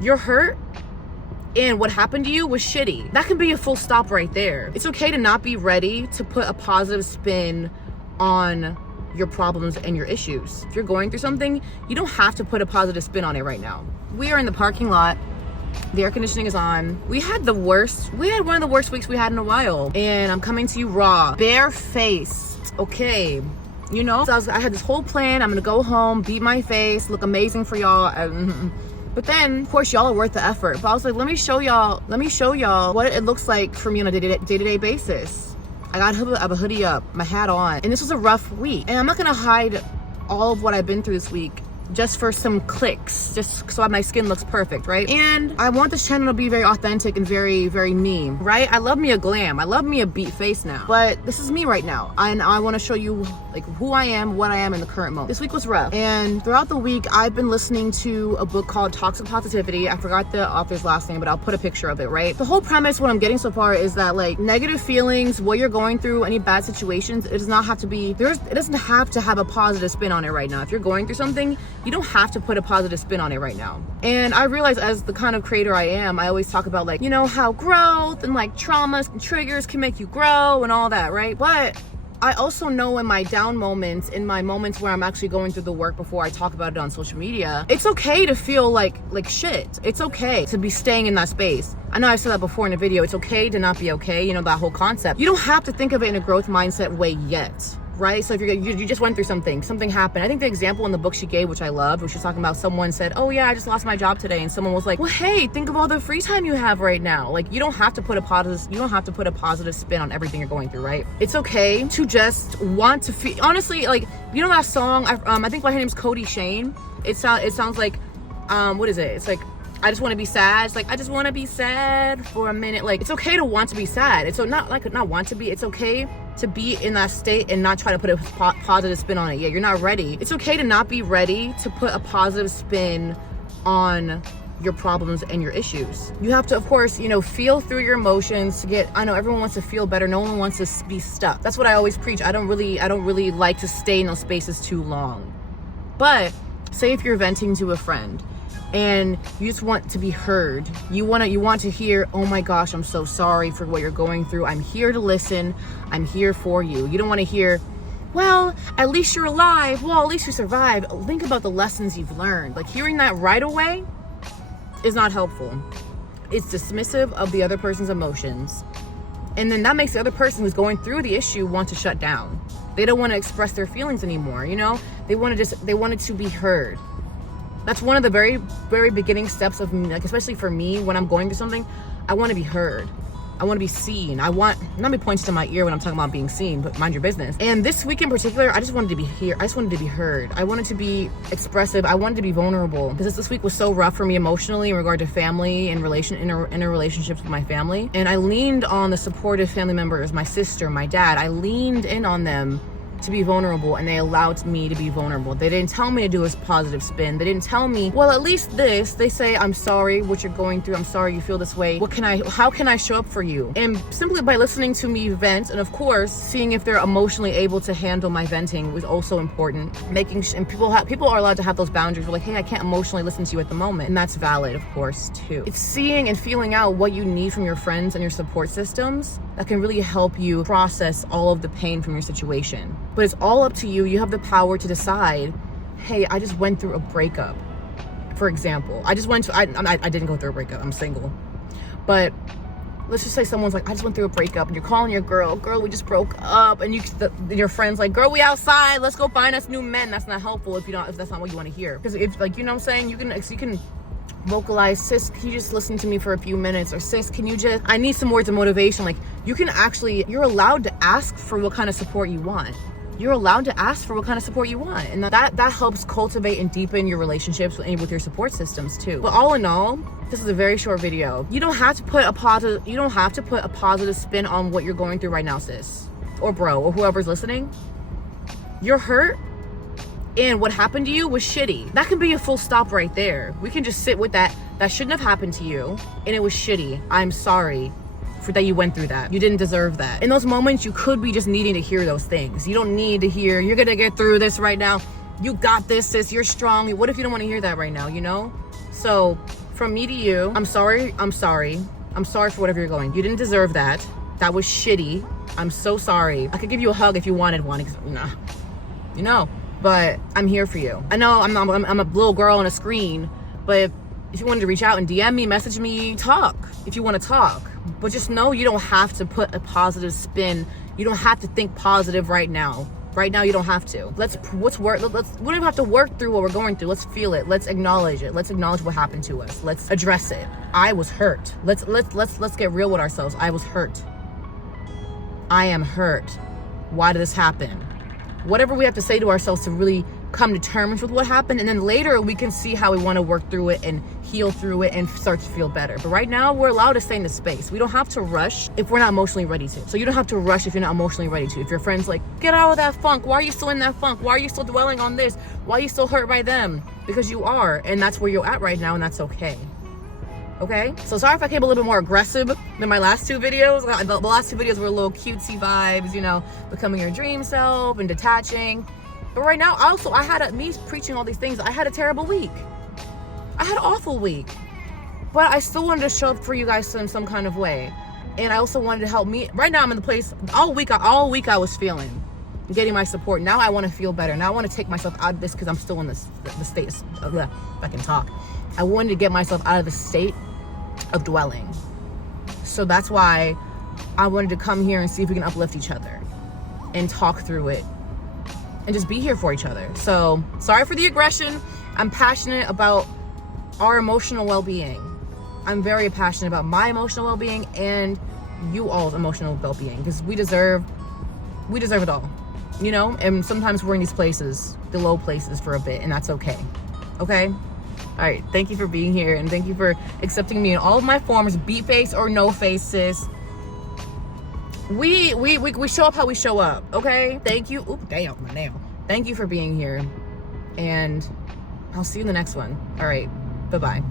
You're hurt, and what happened to you was shitty. That can be a full stop right there. It's okay to not be ready to put a positive spin on your problems and your issues. If you're going through something, you don't have to put a positive spin on it right now. We are in the parking lot. The air conditioning is on. We had one of the worst weeks we had in a while. And I'm coming to you raw, barefaced, okay? You know, so I had this whole plan. I'm gonna go home, beat my face, look amazing for y'all. But then, of course, y'all are worth the effort. But I was like, let me show y'all what it looks like for me on a day-to-day basis. I have a hoodie up, my hat on. And this was a rough week. And I'm not gonna hide all of what I've been through this week just for some clicks, just so my skin looks perfect, right? And I want this channel to be very authentic and very, very me, right? I love me a glam. I love me a beat face now. But this is me right now. And I want to show you like who I am, what I am in the current moment. This week was rough. And throughout the week, I've been listening to a book called Toxic Positivity. I forgot the author's last name, but I'll put a picture of it, right? The whole premise, what I'm getting so far is that like negative feelings, what you're going through, any bad situations, it does not have to be, it doesn't have to have a positive spin on it right now. If you're going through something, you don't have to put a positive spin on it right now. And I realize as the kind of creator I am, I always talk about like, you know, how growth and like traumas and triggers can make you grow and all that, right? But I also know in my down moments, in my moments where I'm actually going through the work before I talk about it on social media, it's okay to feel like shit. It's okay to be staying in that space. I know I've said that before in a video. It's okay to not be okay. You know, that whole concept. You don't have to think of it in a growth mindset way yet. Right? So if you just went through something happened. I think the example in the book she gave, which I loved, which she's talking about, someone said, oh yeah, I just lost my job today. And someone was like, well, hey, think of all the free time you have right now. Like, you don't have to put a positive spin on everything you're going through, right? It's okay to just want to feel, honestly, like, you know that song, I think her name's Cody Shane. It sounds like, what is it? It's like, I just want to be sad. It's like, I just want to be sad for a minute. Like, it's okay to want to be sad. It's so not want to be. It's okay to be in that state and not try to put a positive spin on it. Yeah, you're not ready. It's okay to not be ready to put a positive spin on your problems and your issues. You have to, of course, you know, feel through your emotions to get, I know everyone wants to feel better. No one wants to be stuck. That's what I always preach. I don't really like to stay in those spaces too long. But say if you're venting to a friend and you just want to be heard, you want to hear, oh my gosh, I'm so sorry for what you're going through. I'm here to listen. I'm here for you. You don't want to hear, well, at least you're alive. Well, at least you survived. Think about the lessons you've learned. Like, hearing that right away is not helpful. It's dismissive of the other person's emotions. And then that makes the other person who's going through the issue want to shut down. They don't want to express their feelings anymore, you know? They wanted to be heard. That's one of the very, very beginning steps of me, like, especially for me, when I'm going through something, I want to be heard. I want to be seen. Not be pointed to my ear when I'm talking about being seen, but mind your business. And this week in particular, I just wanted to be here. I just wanted to be heard. I wanted to be expressive. I wanted to be vulnerable because this week was so rough for me emotionally in regard to family and interrelationships with my family. And I leaned on the supportive family members, my sister, my dad. I leaned in on them to be vulnerable, and they allowed me to be vulnerable. They didn't tell me to do a positive spin. They didn't tell me, well, at least this. They say, I'm sorry what you're going through. I'm sorry you feel this way. How can I show up for you? And simply by listening to me vent, and of course, seeing if they're emotionally able to handle my venting was also important. And people are allowed to have those boundaries. We're like, hey, I can't emotionally listen to you at the moment. And that's valid, of course, too. It's seeing and feeling out what you need from your friends and your support systems that can really help you process all of the pain from your situation. But it's all up to you. You have the power to decide, hey, I just went through a breakup. For example, I didn't go through a breakup. I'm single. But let's just say someone's like, I just went through a breakup, and you're calling your girl, we just broke up, and your friend's like, girl, we outside, let's go find us new men. That's not helpful if that's not what you want to hear. Because if, like, you know what I'm saying, you can vocalize, sis, can you just listen to me for a few minutes? Or sis, I need some words of motivation. Like, you're allowed to ask for what kind of support you want. You're allowed to ask for what kind of support you want. And that helps cultivate and deepen your relationships with your support systems too. But all in all, this is a very short video. You don't have to put a positive spin on what you're going through right now, sis, or bro, or whoever's listening. You're hurt, and what happened to you was shitty. That can be a full stop right there. We can just sit with that. That shouldn't have happened to you, and it was shitty. I'm sorry for that you went through that. You didn't deserve that. In those moments, you could be just needing to hear those things. You don't need to hear, you're gonna get through this right now. You got this, sis, you're strong. What if you don't want to hear that right now, you know? So from me to you, I'm sorry for whatever you're going. You didn't deserve that. That was shitty. I'm so sorry. I could give you a hug if you wanted one. Nah, you know, but I'm here for you. I know I'm a little girl on a screen, but if you wanted to reach out and DM me, message me, talk if you want to talk. But just know you don't have to put a positive spin. You don't have to think positive right now. Right now, you don't have to. We don't even have to work through what we're going through. Let's feel it. Let's acknowledge it. Let's acknowledge what happened to us. Let's address it. I was hurt. Let's get real with ourselves. I was hurt. I am hurt. Why did this happen? Whatever we have to say to ourselves to really come to terms with what happened, and then later we can see how we want to work through it and heal through it and start to feel better. But right now, we're allowed to stay in the space. We don't have to rush if we're not emotionally ready to. So you don't have to rush if you're not emotionally ready to. If your friend's like, get out of that funk. Why are you still in that funk? Why are you still dwelling on this? Why are you still hurt by them? Because you are, and that's where you're at right now, and that's okay. Okay? So sorry if I came a little bit more aggressive than my last two videos. The last two videos were a little cutesy vibes, you know, becoming your dream self and detaching. But right now, also, me preaching all these things, I had a terrible week. I had an awful week. But I still wanted to show up for you guys in some kind of way. And I also wanted to help me. Right now, I'm in the place, all week I was feeling, getting my support. Now I want to feel better. Now I want to take myself out of this because I'm still in the state of, if I can talk. I wanted to get myself out of the state of dwelling. So that's why I wanted to come here and see if we can uplift each other and talk through it and just be here for each other. So sorry for the aggression. I'm passionate about our emotional well-being. I'm very passionate about my emotional well-being and you all's emotional well-being, because we deserve it all, you know. And sometimes we're in these places, the low places, for a bit, and that's okay. Okay. All right, thank you for being here, and thank you for accepting me in all of my forms, beat face or no face, sis. We show up how we show up, okay? Thank you. Oop, damn, my nail. Thank you for being here, and I'll see you in the next one. All right, bye-bye.